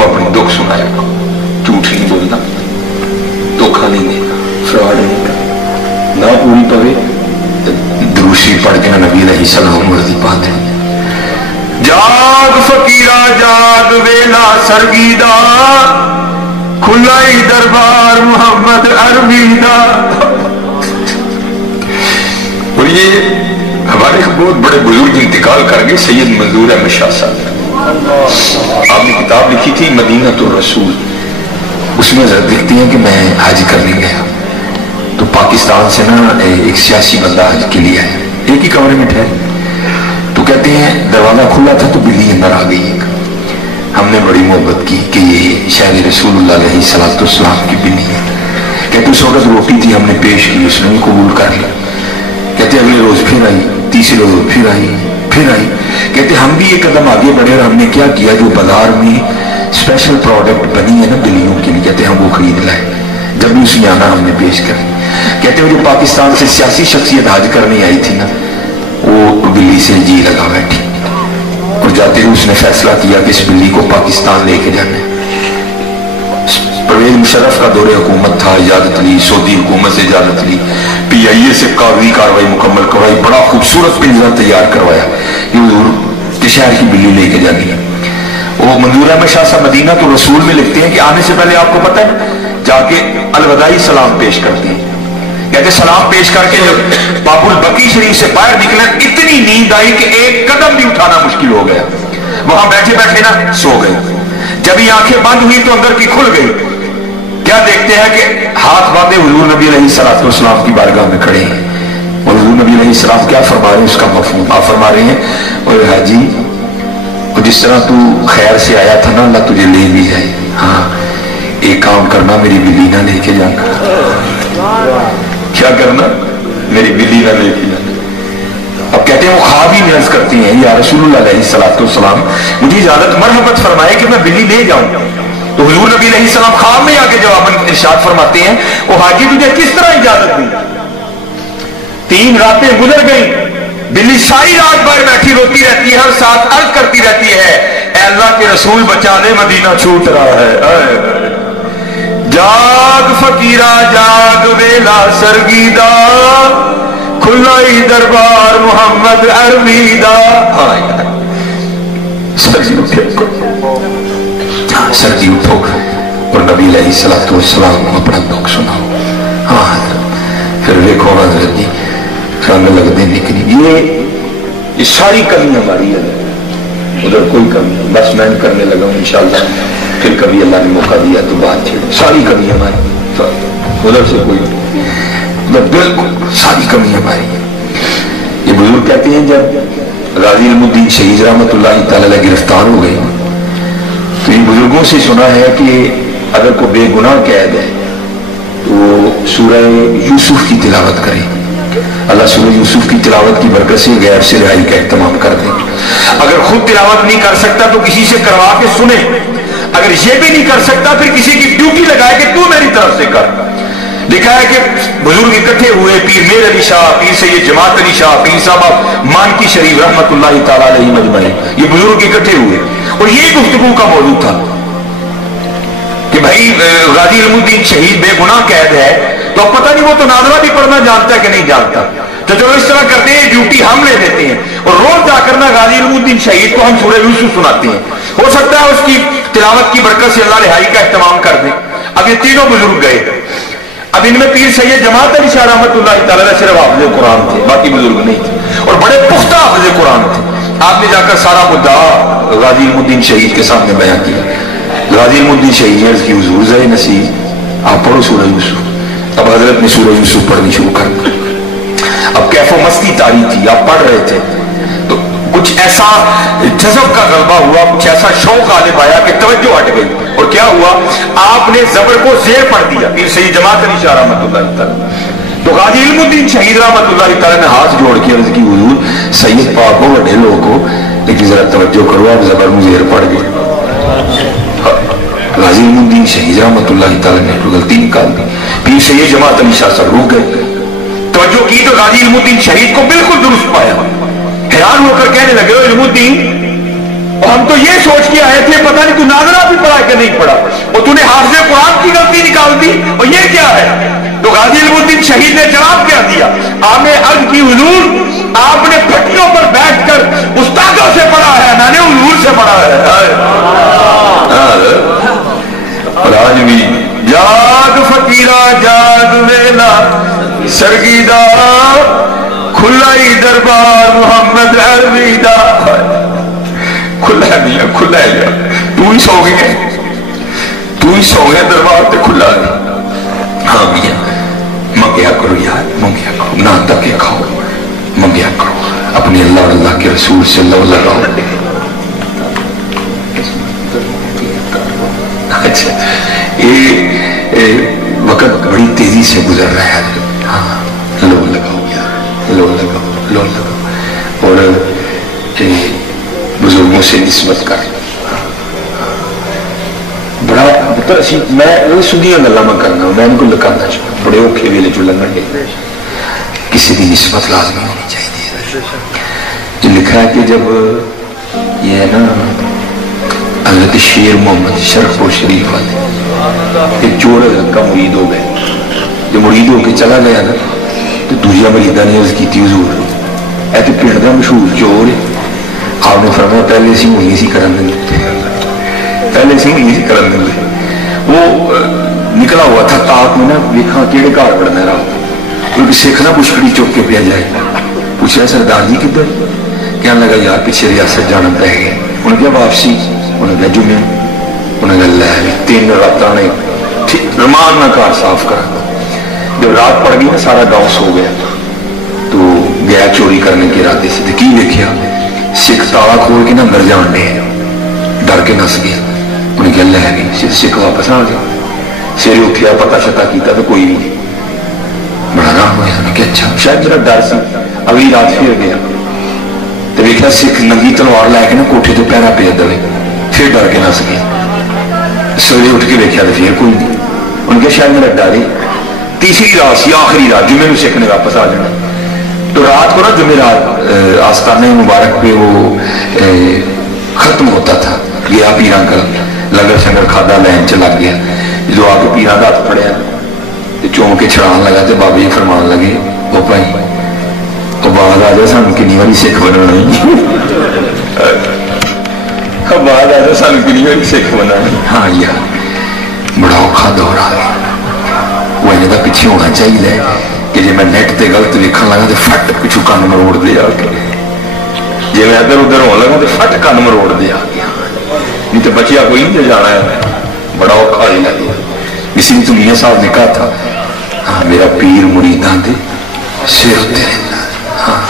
انہوں اپنے دکھ سنایا، جھوٹ نہیں بولنا، دھوکھا نہیں دینا، فراڈ نہیں کرنا، نہ پوری پوے دروشی پڑھ کے نبی علیہ السلام مرضی پاتے ہیں۔ جاگ فقیرہ جاگ ویلا سرگیدہ، کھلائی دربار محمد عربی دا۔ اور یہ ہمارے بہت بڑے بزرگ انتقال کر گئے، سید منظور احمد شاہ صاحب، آپ نے کتاب لکھی تھی مدینہ الرسول، اس میں حضرت لکھتی ہیں کہ میں حج کرنے گیا تو پاکستان سے نا ایک سیاسی بندہ حج کے لیے آیا، ایک ہی کمرے میں ٹھہرے، تو کہتے ہیں دروازہ کھلا تھا تو بلی اندر آ گئی ایک، ہم نے بڑی محبت کی کہ یہ شاید رسول اللہ علیہ السلام کی بلی ہے، کہتے اس وقت روٹی تھی ہم نے پیش کی، اس نے بھی قبول کر لی، کہتے اگلے روز پھر آئی، تیسرے روز پھر آئی، کہتے ہم بھی ایک قدم آگے بڑھے اور ہم نے کیا کیا، جو بازار میں اسپیشل پروڈکٹ بنی ہے نا بلیوں کے لیے، کہتے ہم وہ خرید لائے، جب بھی اس میں آنا ہم نے پیش کر، کہتے ہیں جو پاکستان سے سیاسی شخصیت حج کرنے آئی تھی نا وہ بلی سے جی لگا بیٹھی، اور جاتے ہوئے اس نے فیصلہ کیا کہ اس بلی کو پاکستان لے کے جانا ہے۔ پرویز مشرف کا دور حکومت تھا، اجازت لی، سعودی حکومت سے اجازت لی، پی آئی اے سے کاغذی کاروائی مکمل کروائی، بڑا خوبصورت پنجرہ تیار کروایا، یہ حضور کے شہر کی بلی لے کے جانی ہے۔ وہ منظور احمد شاہ صاحب مدینہ تو رسول میں لکھتے ہیں کہ آنے سے پہلے آپ کو پتہ ہے جا کے الوداعی سلام پیش کرتے ہیں، کہتے سلام پیش کر کے جب باب البقی شریف سے باہر نکلے اتنی نیند آئی کہ ایک قدم بھی اٹھانا مشکل ہو گیا، وہاں بیٹھے بیٹھے نا سو گئے، جب یہ آنکھیں بند ہوئی تو اندر کی کھل گئی، کیا دیکھتے ہیں کہ ہاتھ باندھے حضور نبی علیہ السلام کی بارگاہ میں کھڑے ہیں، اور حضور نبی علیہ السلام کیا فرما رہے ہیں، اس کا مفہوم آپ فرما رہے ہیں، اور حاجی جس طرح تو خیر سے آیا تھا نا اللہ تجھے لے بھی جائے، ہاں ایک کام کرنا میری بلی نہ لے کے جانا، کیا کرنا، میری بلی نہ لے کے جانا۔ اب کہتے ہیں وہ خواب ہی عرض کرتی ہیں یا رسول اللہ علیہ السلام مجھے اجازت مرحمت فرمائے کہ میں بلی لے جاؤں، تو حضور نبی علیہ السلام خواب میں آگے جواب ارشاد فرماتے ہیں وہ حاجی تجھے کس طرح اجازت دی، 3 راتیں گزر گئیں، بلی ساری رات باہر بیٹھی روتی رہتی ہے اور ساتھ عرض کرتی رہتی ہے اے اللہ کے رسول بچا دے مدینہ چھوٹ رہا ہے۔ جاگ فقیرہ جاگ ویلا سرگیدہ، کھلائی دربار محمد عربی دا۔ سردی اٹھو اور نبی علیہ السلام کو اپنا دکھ سناؤ، ہاں پھر دیکھو حضرت جی رنگ لگتے نکلی، یہ ساری کمی ہماری ہے، ادھر کوئی کمی نہیں، بس میں کرنے لگا ہوں انشاءاللہ، پھر کبھی اللہ نے موقع دیا تو بات چھیڑ، ساری کمی ہماری، ادھر سے کوئی بالکل ساری کمی ہماری ہے۔ یہ بزرگ کہتے ہیں جب غازی علم الدین شہید رحمۃ اللہ تعالی گرفتار ہو گئے تو ان بزرگوں سے سنا ہے کہ اگر کوئی بے گناہ قید ہے تو سورہ یوسف کی تلاوت کرے، اللہ سورہ یوسف کی تلاوت کی برکت سے غیب سے رہائی کا اہتمام کر دیں، اگر خود تلاوت نہیں کر سکتا تو کسی سے کروا کے سنے، اگر یہ بھی نہیں کر سکتا پھر کسی کی ڈیوٹی لگائے کہ تو میری طرف سے کر۔ لکھا ہے کہ بزرگ اکٹھے ہوئے، پیر میر علی شاہ، پیر سید جماعت علی شاہ، پیر صاحب مانکی شریف رحمۃ اللہ تعالی علیہ مجمعین، یہ بزرگ اکٹھے ہوئے اور یہ گفتگو کا موضوع تھا کہ بھائی غازی علم الدین شہید بے گناہ قید ہے تو اب پتہ نہیں وہ تو ناظرہ بھی پڑھنا جانتا ہے کہ نہیں جانتا، تو چلو اس طرح کرتے ہیں ڈیوٹی ہم لے دیتے ہیں اور روز جا کرنا غازی علم الدین شہید کو ہم سورہ یوسف سناتے ہیں، ہو سکتا ہے اس کی تلاوت کی برکت سے اللہ رہائی کا اہتمام کر دیں۔ اب یہ تینوں بزرگ گئے، اب ان میں پیر سید جماعت علی شاہ رحمۃ اللہ تعالی صرف حافظ قرآن تھے، باقی بزرگ نہیں تھے اور بڑے پختہ حافظ قرآن تھے۔ آپ نے جا کر سارا مدعا غازی علم الدین شہید کے سامنے بیان کیا، غازی علم الدین شہید نے عرض کی حضور زے نصیب آپ پڑھو سورہ یوسف، اب حضرت نے سورہ یوسف پڑھنی شروع کر دی، اب کیف و مستی طاری تھی، آپ پڑھ رہے تھے تو کچھ ایسا جذب کا غلبہ ہوا، کچھ ایسا شوق غالب آیا کہ توجہ ہٹ گئی اور کیا ہوا آپ نے زبر کو زیر پڑھ دیا، پیر سید جماعت علی شاہ رحمۃ اللہ تعالی، تو غازی علم الدین شہید رحمۃ اللہ تعالی نے ہاتھ جوڑ کے عرض کی حضور سید پاک ہو بڑے لوگ ہو لیکن ذرا توجہ کرو آپ زبر میں زیر پڑھ گئے۔ غازی علم الدین شہید رحمۃ اللہ تعالی نے غلطی نکال دی، پیر سید جماعت علی شاہ صاحب رک گئے، توجہ کی تو غازی علم الدین شہید کو بالکل درست پایا، حیران ہو کر کہنے لگے علم الدین ہم تو یہ سوچ کے آئے تھے پتہ نہیں تو ناظرہ بھی پڑھا کہ شہید نے جواب کیا دیا؟ آپ نے عرض کی حضور آپ نے پٹیوں پر بیٹھ کر استادوں سے پڑھا ہے، میں نے حضور سے پڑھا ہے۔ اور آج بھی جاگ فقیرہ جاگ ویلا سرگیدہ کھلا ہی دربار محمد عربی دا، کھلا ہے میاں کھلا ہے یار، تو ہی سو گئے، تو ہی سو گئے دربار تے کھلا ہے۔ ہاں میاں منگیا کرو یار، منگیا کرو، نہ تکے کھاؤ، منگیا کرو، اپنے اللہ اور اللہ کے رسول سے لو لگاؤ۔ اچھا یہ وقت بڑی تیزی سے گزر رہا ہے، ہاں لو لگاؤ یار، لو لگاؤ، لو لگاؤ، اور بزرگوں سے نسبت کر۔ بڑا میں سدیاں گلا میں کرنا، میں ان کو لکھانا چاہتا، بڑے اوکھے ویلے جو لگن گے کسی کی نسبت لازمی ہونی چاہیے۔ جو لکھا ہے کہ جب یہ ہے نا حضرت شیر محمد شرف شریف والے ایک چور حضرت کا مرید ہو گئے، جو مرید ہو کے چلا گیا نا تو دوسرا مریدہ نے عرض کی تھی حضور اے تو پنڈ کا مشہور چور ہے، آپ نے فرمایا پہلے سی ہوئی سی کرن دیں، پہلے سی ہوئی سی کرن دیں۔ وہ نکلا ہوا تھا تاک میں نا، دیکھا کیڑے گھر بڑھنا رہا، کیونکہ سکھ نہ پشکڑی چوک کے پیا جائے، پوچھا سردار جی کدھر؟ کہنے لگا یار پیچھے ریاست جانا پہ گیا۔ انہوں نے کیا واپسی؟ انہوں نے کہا جمعے، انہوں نے کہا لے 3 راتاں نے رمان نہ کار صاف کرا۔ جب رات پڑ گئی نا سارا گاؤں سو گیا تو گیا چوری کرنے کے ارادے سے، تو کی دیکھا سکھ تالا کھول کے نا اندر جان دے، ڈر کے نس گیا۔ انہیں کہا لے گئی، سکھ واپس آ گیا۔ سیرے اٹھیا پتا شتا کیتا تو کوئی نہیں، بڑا رام ہوا۔ انہیں کہا اچھا شاید میرا ڈر سی۔ اگلی رات پھر گیا تو دیکھا سکھ ننگی تلوار لے کے نا کوٹھے تو پہرا پہ دے، پھر ڈر کے نس گیا۔ سویرے اٹھ کے دیکھا تو پھر کوئی نہیں۔ ان کے شاید میرا ڈر ہے۔ تیسری رات سی، آخری رات، جمعے میں سکھ نے واپس آ جانا، تو رات کو نا جمعرات آستانہ مبارک پہ وہ ختم ہوتا تھا، گیا پیران کا لنگر شنگر کھادا لین چ لگ گیا۔ جو آ کے پیران کا ہاتھ پڑیا تو چون کے چھڑان لگا تو بابے جی فرمان لگے وہ بھائی تو بعد آ جائے سانو کنی واری سکھ بننا، بعد آ جائے سانو کنی واری سکھ بننا۔ ہاں یار بڑا اوکھا دور آ گیا، وہ انہیں کا پیچھے ہونا چاہیے کہ جی میں نیٹ تے غلط لکھن لگا تو فٹ پچھو کن مروڑ دے آ کے، جی میں ادھر ادھر ہونے لگا تو فٹ کن مروڑ دے آ گیا، نہیں تو بچیا کوئی نہیں جانا ہے۔ بڑا اوکھا ہی لگا۔ اسی لیے تو میاں صاحب نے کہا تھا ہاں میرا پیر مریداں دے سر تے رہنا، ہاں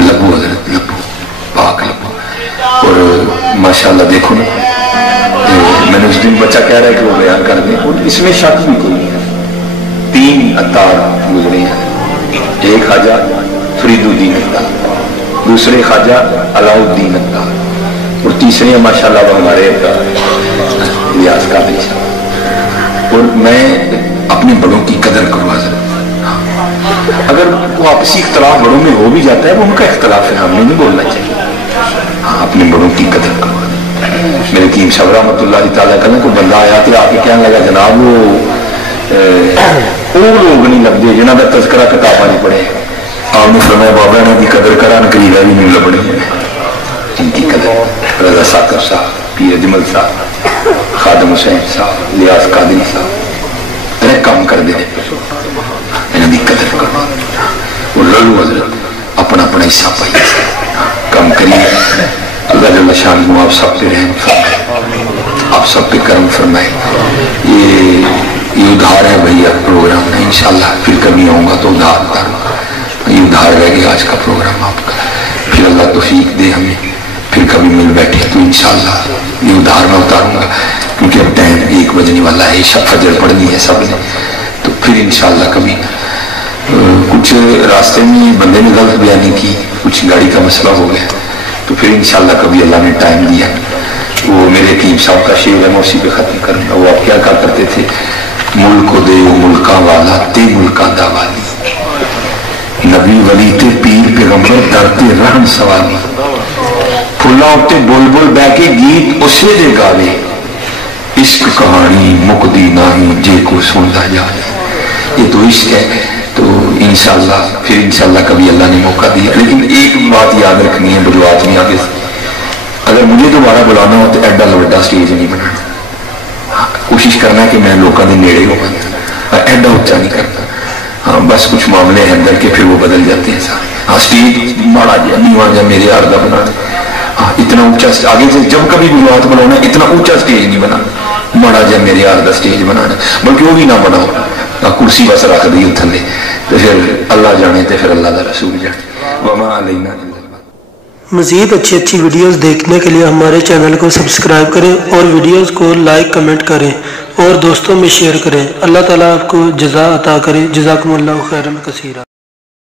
لبو حضرت لبو پاک لبو۔ اور ماشاءاللہ دیکھو نا میں نے اس دن بچہ کہہ رہا ہے کہ وہ بیان کر دیں، اور اس میں شک بھی کوئی نہیں ہے۔ 3 اتار گزرے ہیں، ایک خواجہ فرید الدین اتار، دوسرے خواجہ علاء الدین اتار، اور تیسرے ماشاءاللہ وہ ہمارے ریاض قادری صاحب۔ اور میں اپنے بڑوں کی قدر کروں حضرت، اگر وہ آپسی اختلاف بڑوں میں ہو بھی جاتا ہے وہ ان کا اختلاف ہے، ہم نے نہیں بولنا چاہیے، ہاں اپنے بڑوں کی قدر کرو۔ میرے قیم صاحب رحمۃ اللہ تعالیٰ کا کوئی بندہ آیا تو آ کے کہنے لگا جناب وہ لوگ نہیں لگتے جنہوں کا تذکرہ کتابیں نہیں پڑھے۔ آپ نے فرمایا بابا انہوں کی قدر کرا نقریلا بھی نہیں لبنی ہے، ان کی قدر رضا ساکر صاحب، پیر اجمل صاحب، خادم حسین صاحب، ریاض قادری صاحب ترے کام کر دے، انہوں کی قدر کرو۔ وہ لڑو حضرت اپنا اپنا حصہ پائیے، کم کریے۔ اللہ جل شانہ آپ سب پہ رحم فرمائے، آپ سب پہ کرم فرمائے۔ یہ ادھار ہے بھیا پروگرام نہیں، انشاءاللہ پھر کبھی آؤں گا تو ادھار اتاروں، یہ ادھار رہ گیا آج کا پروگرام آپ کا، پھر اللہ توفیق دے ہمیں پھر کبھی مل بیٹھے تو انشاءاللہ یہ ادھار میں اتاروں گا، کیونکہ اب ٹائم 1 بجنے والا ہے، عشاء فجر پڑھنی ہے سب نے، تو پھر انشاءاللہ کبھی کچھ راستے میں بندے نے غلط بیانی کی، کچھ گاڑی کا مسئلہ ہو گیا، تو پھر انشاءاللہ کبھی اللہ نے ٹائم دیا۔ وہ میرے قیم صاحب کا شعر ہے میں اسی پہ ختم کروں گا۔ وہ آپ کیا کہا کرتے تھے، ملک دے ملکاں والا تے ملکاں دا والی، نبی ولی تے پیر پیغمبر در تے رہن سوالی، پھلا اتے بول بول بہ کے گیت اسے دے گاوے، عشق کہانی مکدی ناہی جے کو سندا جائے۔ یہ تو عشق ہے. تو انشاءاللہ پھر انشاءاللہ کبھی اللہ نے موقع دیا. لیکن ایک بات یاد رکھنی ہے بجو آدمی آگے، اگر مجھے دوبارہ بلانا ہو تو ایڈا بڑا سٹیج نہیں بنانا. کوشش کرنا کہ میں لوگوں کے نیڑے ہو، ایڈا اچا نہیں کرتا. ہاں بس کچھ معاملے ہیں اندر کے پھر وہ بدل جاتے ہیں سارے. ہاں سٹیج ماڑا جا نیواں جا میرے یار کا بنا، اتنا اونچا آگے سے جب کبھی بلوات بنانا اتنا اونچا سٹیج نہیں بنانا، ماڑا جا میرے یار کا سٹیج بنانا، بلکہ وہ بھی نہ بناؤ کرسی بس رکھ دی تھلے، تو پھر اللہ جانے تو پھر اللہ کا رسول جانے. وما علینا الا البلاغ. مزید اچھی ویڈیوز دیکھنے کے لیے ہمارے چینل کو سبسکرائب کریں اور ویڈیوز کو لائک کمنٹ کریں اور دوستوں میں شیئر کریں. اللہ تعالیٰ آپ کو جزا عطا کرے. جزاکم اللہ خیرا کثیرا.